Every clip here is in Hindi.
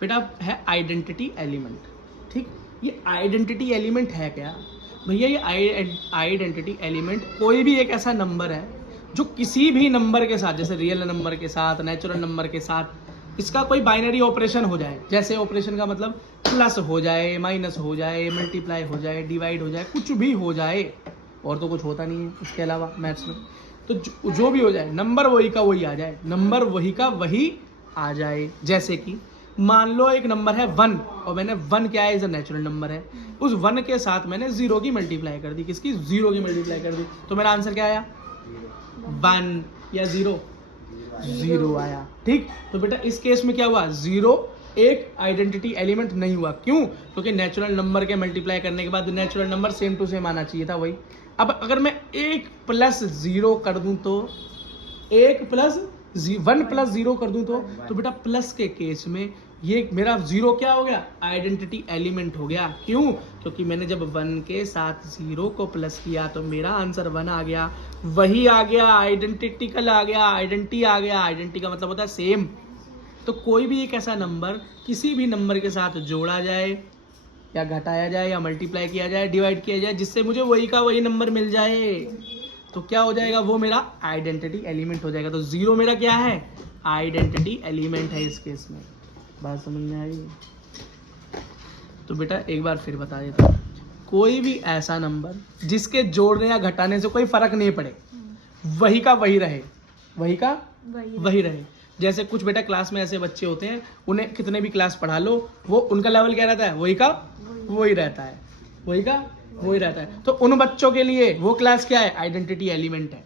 बेटा है आइडेंटिटी एलिमेंट। ठीक, ये आइडेंटिटी एलिमेंट है क्या भैया? ये आइडेंटिटी एलिमेंट कोई भी एक ऐसा नंबर है जो किसी भी नंबर के साथ, जैसे रियल नंबर के साथ, नेचुरल नंबर के साथ, इसका कोई बाइनरी ऑपरेशन हो जाए। जैसे ऑपरेशन का मतलब प्लस हो जाए, माइनस हो जाए, मल्टीप्लाई हो जाए, डिवाइड हो जाए, कुछ भी हो जाए, और तो कुछ होता नहीं है इसके अलावा मैथ्स में। तो जो भी हो जाए, नंबर वही का वही आ जाए, नंबर वही का वही आ जाए। जैसे कि मान लो एक नंबर है 1 और मैंने 1 क्या है, इज अ नेचुरल नंबर है, उस 1 के साथ मैंने 0 की मल्टीप्लाई कर दी। किसकी? 0 की मल्टीप्लाई कर दी, तो मेरा आंसर क्या आया? 1 या 0 आया। ठीक, तो बेटा इस केस में क्या हुआ? 0 एक आइडेंटिटी एलिमेंट नहीं हुआ। क्यों? क्योंकि नेचुरल नंबर के मल्टीप्लाई करने के बाद natural number same to same आना चाहिए था वही। अब अगर मैं 1 + 0 कर दूं तो 1 + 1 + 0 कर दूं तो बेटा प्लस के केस में ये मेरा 0 क्या हो गया? आइडेंटिटी एलिमेंट हो गया। क्यों? क्योंकि मैंने जब 1 के साथ 0 को प्लस किया तो मेरा आंसर 1 आ गया, वही आ गया, आइडेंटिटिकल आ गया, आइडेंटिटी आ गया। आइडेंटिटी का मतलब होता है सेम। तो कोई भी एक ऐसा नंबर किसी भी नंबर के साथ जोड़ा जाए या घटाया जाए या मल्टीप्लाई किया जाए, डिवाइड किया जाए, जिससे मुझे वही का वही नंबर मिल जाए, तो क्या हो जाएगा? वो मेरा आइडेंटिटी एलिमेंट हो जाएगा। तो 0 मेरा क्या है? आइडेंटिटी एलिमेंट है इस केस में। बात समझ में आई? तो बेटा एक बार फिर बता देता हूँ, कोई भी ऐसा नंबर जिसके जोड़ने या घटाने से कोई फर्क नहीं पड़े, वही का वही रहे, वही का वही रहे। जैसे कुछ बेटा क्लास में ऐसे बच्चे होते हैं, उन्हें कितने भी क्लास पढ़ा लो, वो उनका लेवल क्या रहता है? वही का वही रहता है, वही का वही रहता है। तो उन बच्चों के लिए वो क्लास क्या है? आइडेंटिटी एलिमेंट है।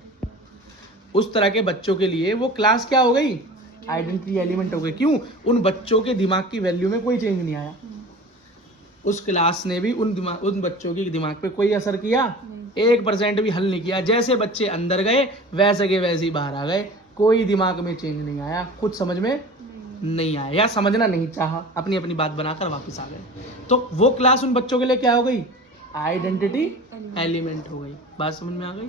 उस तरह के बच्चों के लिए वो क्लास क्या हो गई? आइडेंटिटी एलिमेंट हो गई। क्यों? उन बच्चों के दिमाग की वैल्यू में कोई चेंज नहीं आया, उस क्लास ने भी उन बच्चों के दिमाग पे कोई असर किया? 1% भी हल नहीं किया। जैसे बच्चे अंदर गए वैसे के वैसे ही बाहर आ गए, कोई दिमाग में चेंज नहीं आया, कुछ समझ में नहीं आया या समझना नहीं चाहा, अपनी अपनी बात बनाकर वापस आ गए। तो वो क्लास उन बच्चों के लिए क्या हो गई? आइडेंटिटी एलिमेंट हो गई। बात समझ में आ गई?